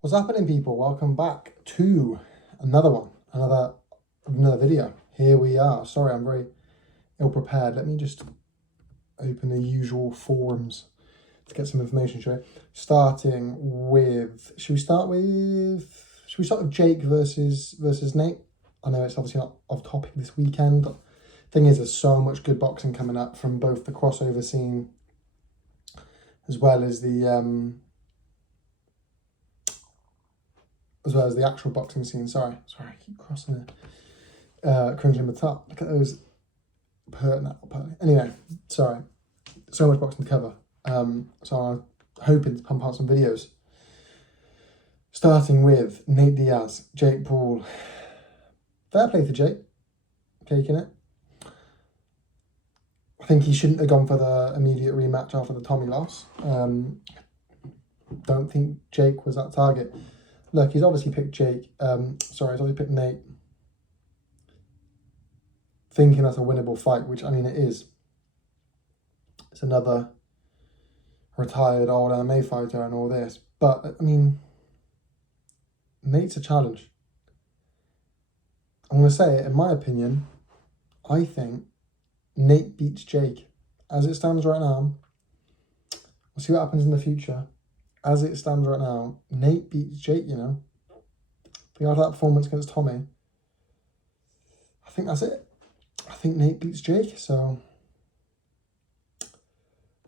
What's happening, people? Welcome back to another video. Here we are. Sorry, I'm very ill prepared. Let me just open the usual forums to get some information. Should we start with Jake versus Nate? I know it's obviously not off topic this weekend, but thing is, there's so much good boxing coming up from both the crossover scene as well as the actual boxing scene. Sorry, I keep crossing it. Cringing the top. Look at those pertinent. Anyway, sorry. So much boxing to cover. So I'm hoping to pump out some videos. Starting with Nate Diaz, Jake Paul. Fair play to Jake. Taking it. I think he shouldn't have gone for the immediate rematch after the Tommy loss. Don't think Jake was that target. Look, he's obviously picked he's obviously picked Nate, thinking that's a winnable fight, which, I mean, it is. It's another retired old MMA fighter and all this. But, I mean, Nate's a challenge. I'm going to say it, in my opinion, I think Nate beats Jake. As it stands right now, we'll see what happens in the future. As it stands right now, Nate beats Jake, you know. After that performance against Tommy, I think that's it. I think Nate beats Jake, so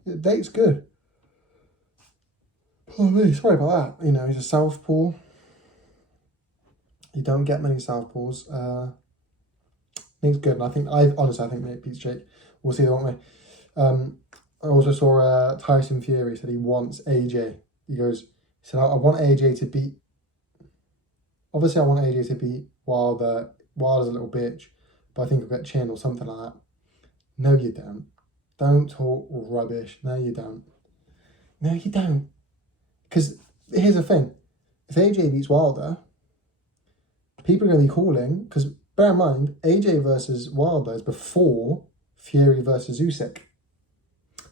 yeah, Nate's good. Oh, me, sorry about that. You know, he's a southpaw. You don't get many southpaws. Nate's good, and honestly think Nate beats Jake. We'll see, won't we? I also saw Tyson Fury said he wants AJ. He said, I want AJ to beat. Obviously, I want AJ to beat Wilder. Wilder's a little bitch, but I think he'll get chin or something like that. No, you don't. Don't talk rubbish. No, you don't. No, you don't. Because here's the thing. If AJ beats Wilder, people are going to be calling, because bear in mind, AJ versus Wilder is before Fury versus Usyk.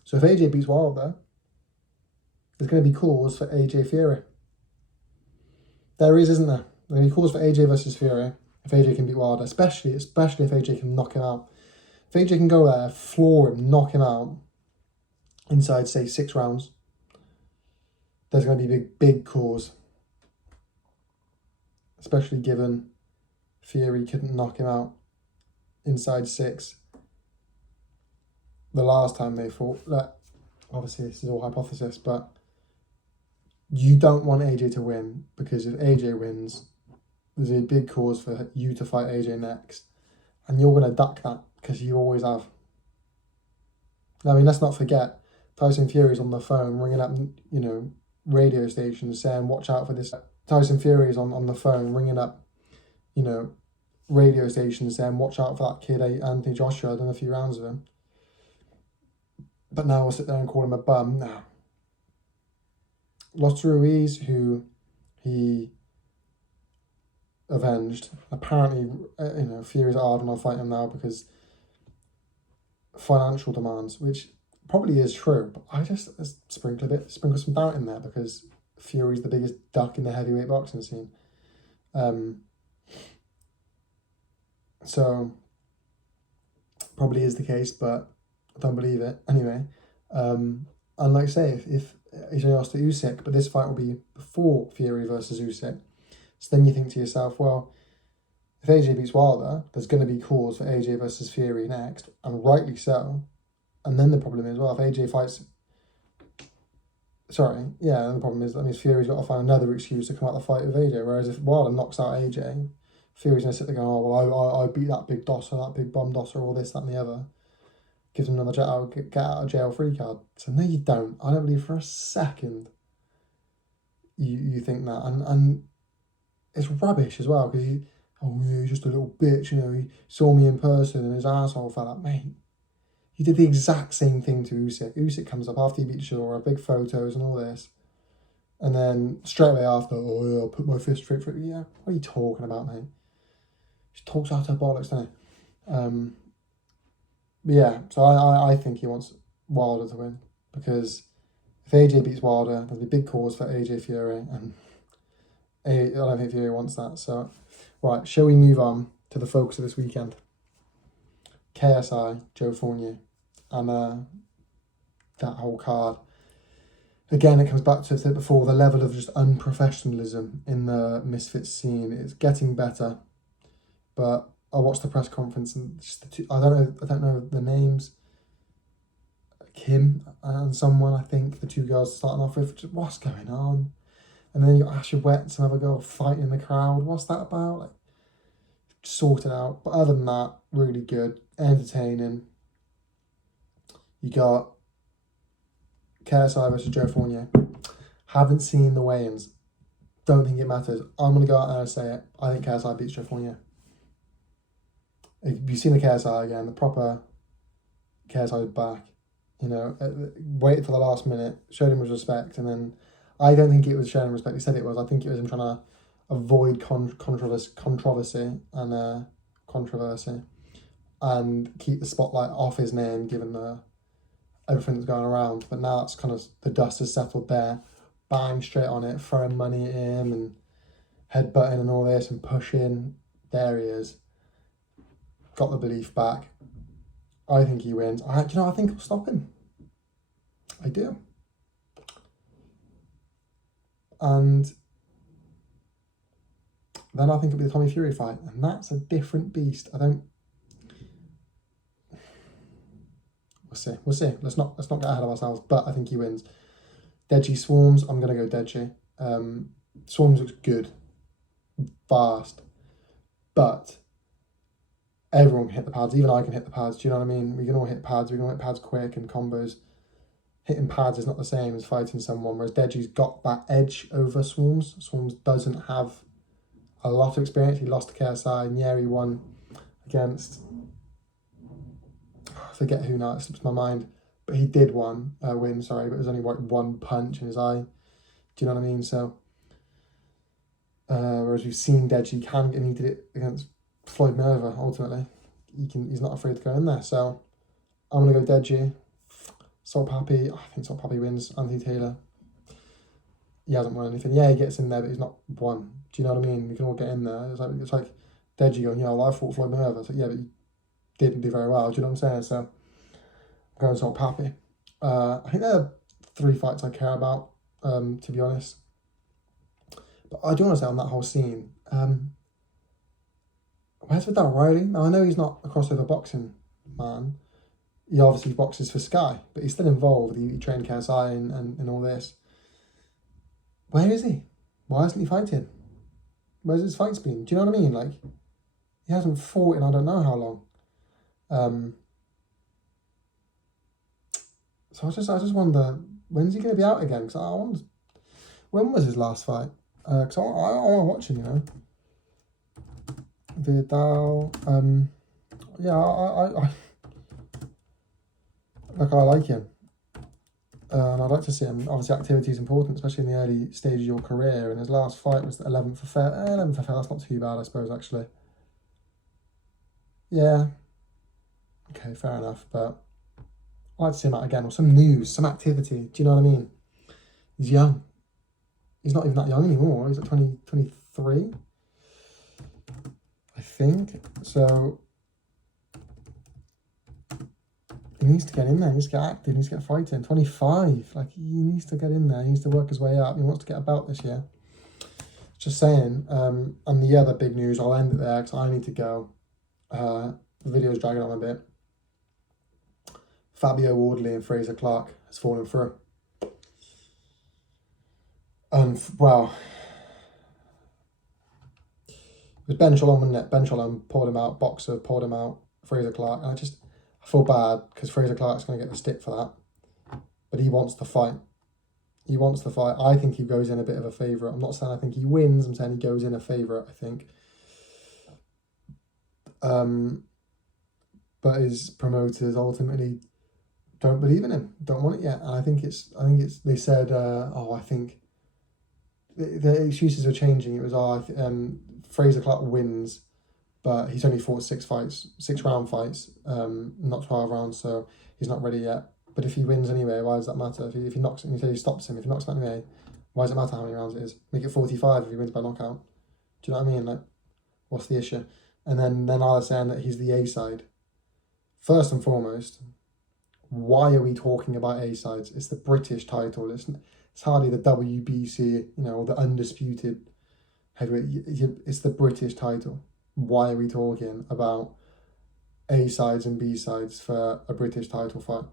So if AJ beats Wilder, there's going to be calls for AJ Fury. There isn't there? There's going to be calls for AJ versus Fury if AJ can beat Wilder, especially if AJ can knock him out. If AJ can go there, floor him, knock him out inside, say, 6 rounds, there's going to be big calls. Especially given Fury couldn't knock him out inside 6 the last time they fought. Obviously, this is all hypothesis, but you don't want AJ to win, because if AJ wins, there's a big cause for you to fight AJ next, and you're going to duck that because you always have. I mean, let's not forget, Tyson Fury's on the phone ringing up, you know, radio stations saying, watch out for this. Tyson Fury's on the phone ringing up, you know, radio stations saying, watch out for that kid, Anthony Joshua. I've done a few rounds of him. But now we'll sit there and call him a bum. No. Lost to Ruiz, who he avenged. Apparently, you know, Fury's hard on fighting him now because financial demands, which probably is true. But I just sprinkle some doubt in there because Fury's the biggest duck in the heavyweight boxing scene. So probably is the case, but I don't believe it. Anyway, and like I say, if he's only lost to Usyk, but this fight will be before Fury versus Usyk. So then you think to yourself, well, if AJ beats Wilder, there's going to be calls for AJ versus Fury next, and rightly so. And then the problem is, well, if AJ fights... and the problem is, that means Fury's got to find another excuse to come out the fight with AJ, whereas if Wilder knocks out AJ, Fury's going to sit there going, oh, well, I beat that big dosser, that big bum dosser, all this, that and the other. Gives him another get out of jail free card. So no, you don't. I don't believe for a second you think that. And it's rubbish as well, because he's just a little bitch, you know, he saw me in person and his asshole fell out. Mate, you did the exact same thing to Usyk. Usyk comes up after he beat Shura, big photos and all this. And then straight away after, oh yeah, I'll put my fist straight for it. Yeah, what are you talking about, mate? She talks out her bollocks, doesn't he? But yeah, so I think he wants Wilder to win, because if AJ beats Wilder, there'll be big cause for AJ Fury, and I don't think Fury wants that. So, right, shall we move on to the focus of this weekend? KSI, Joe Fournier, and that whole card. Again, it comes back to, I said before, the level of just unprofessionalism in the misfits scene. It's getting better, but I watched the press conference and just the two, I don't know the names. Kim and someone, I think, the two girls starting off with, just, what's going on? And then you got Asher Wet and some other girl fighting in the crowd. What's that about? Like, sort it out. But other than that, really good, entertaining. You got KSI versus Joe Fournier. Haven't seen the weigh-ins. Don't think it matters. I'm going to go out there and say it. I think KSI beats Joe Fournier. If you've seen the KSI again, the proper KSI is back. You know, waited for the last minute, showed him his respect, and then I don't think it was showing him respect. He said it was. I think it was him trying to avoid controversy and keep the spotlight off his name, given everything that's going around. But now it's kind of, the dust has settled there. Bang, straight on it, throwing money at him and headbutting and all this and pushing. There he is. Got the belief back. I think he wins. I think he'll stop him. I do. And then I think it'll be the Tommy Fury fight, and that's a different beast. We'll see. Let's not get ahead of ourselves. But I think he wins. Deji Swarms. I'm gonna go Deji. Swarms looks good, fast, but everyone can hit the pads. Even I can hit the pads. Do you know what I mean? We can all hit pads. We can all hit pads quick and combos. Hitting pads is not the same as fighting someone, whereas Deji's got that edge over Swarms. Swarms doesn't have a lot of experience. He lost to KSI, and yeah, he won against, I forget who now, it slips my mind, but he did win, but it was only like one punch in his eye. Do you know what I mean? So, whereas we've seen Deji can, and he did it against Floyd Mayweather, ultimately. He's not afraid to go in there. So, I'm going to go Deji. Salt Pappy, I think Salt Pappy wins. Anthony Taylor, he hasn't won anything. Yeah, he gets in there, but he's not won. Do you know what I mean? We can all get in there. It's like Deji going, well, I fought Floyd Mayweather. It's like, yeah, but he didn't do very well. Do you know what I'm saying? So I'm going Salt Pappy. I think there are 3 fights I care about, to be honest. But I do want to say on that whole scene, where's Vidal Riley? Now, I know he's not a crossover boxing man. He obviously boxes for Sky, but he's still involved. He trained KSI and all this. Where is he? Why isn't he fighting? Where's his fights been? Do you know what I mean? Like, he hasn't fought in I don't know how long. So I just wonder, when's he going to be out again? Because I wonder, when was his last fight? Because I want to watch him, you know. Vidal. Yeah, I like him. And I'd like to see him. Obviously, activity is important, especially in the early stage of your career. And his last fight was the 11th for Feb. 11th for Feb, that's not too bad, I suppose, actually. Yeah. Okay, fair enough. But I'd like to see him out again, or some news, some activity. Do you know what I mean? He's young. He's not even that young anymore. He's like 23, I think. So he needs to get in there. He needs to get active. He needs to get fighting. 25. Like, he needs to get in there. He needs to work his way up. He wants to get a belt this year. Just saying. And the other big news, I'll end it there because I need to go. The video's dragging on a bit. Fabio Wardley and Fraser Clark has fallen through. And, well, it was Ben Shalom, wasn't it? Ben Shalom pulled him out. Boxer pulled him out. Fraser Clark. And I feel bad because Fraser Clark's going to get the stick for that. But he wants to fight. He wants to fight. I think he goes in a bit of a favourite. I'm not saying I think he wins. I'm saying he goes in a favourite, I think. But his promoters ultimately don't believe in him. Don't want it yet. And I think it's, they said, I think the excuses are changing. It was, Fraser Clark wins, but he's only fought 6 round fights, not 12 rounds, so he's not ready yet. But if he wins anyway, why does that matter? If he knocks him, he stops him. If he knocks him anyway, Why does it matter how many rounds it is? Make it 45 if he wins by knockout. Do you know what I mean? Like, what's the issue? And then I was saying that he's the A side. First and foremost, why are we talking about A sides? It's the British title. It's hardly the WBC, you know, or the undisputed heavyweight. It's the British title. Why are we talking about A sides and B sides for a British title fight?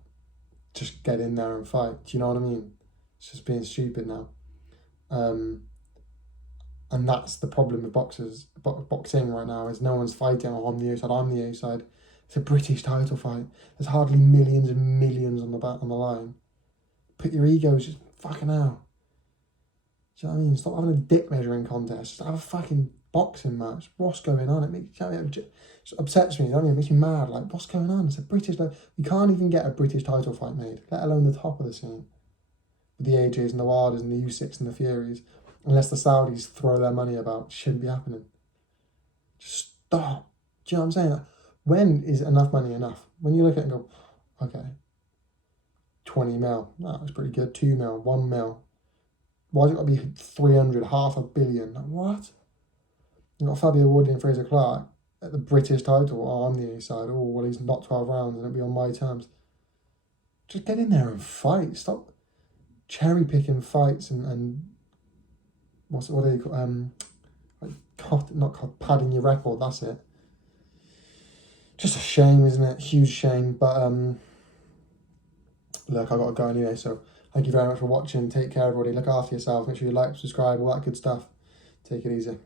Just get in there and fight. Do you know what I mean? It's just being stupid now. And that's the problem with boxing right now, is no one's fighting, oh, I'm the A side, I'm the A side. It's a British title fight. There's hardly millions and millions on the line. Put your egos just fucking out. Do you know what I mean? Stop having a dick measuring contest. Just have a fucking boxing match. What's going on? It upsets me. You know what I mean? It makes me mad. Like, what's going on? It's a British. You can't even get a British title fight made, let alone the top of the scene. With the AJs and the Wilders and the Usyks and the Furies. Unless the Saudis throw their money about, shouldn't be happening. Just stop. Do you know what I'm saying? When is enough money enough? When you look at it and go, okay, 20 mil, that's pretty good. 2 mil, 1 mil. Why's it got to be 300, $500 million? Like, what? You've got Fabio Woodley and Fraser Clark at the British title. Oh, I'm the A side. Oh, well, he's not 12 rounds and it'll be on my terms. Just get in there and fight. Stop cherry picking fights and what do you call not padding your record. That's it. Just a shame, isn't it? Huge shame. But look, I got to go anyway. So thank you very much for watching. Take care, everybody. Look after yourselves. Make sure you like, subscribe, all that good stuff. Take it easy.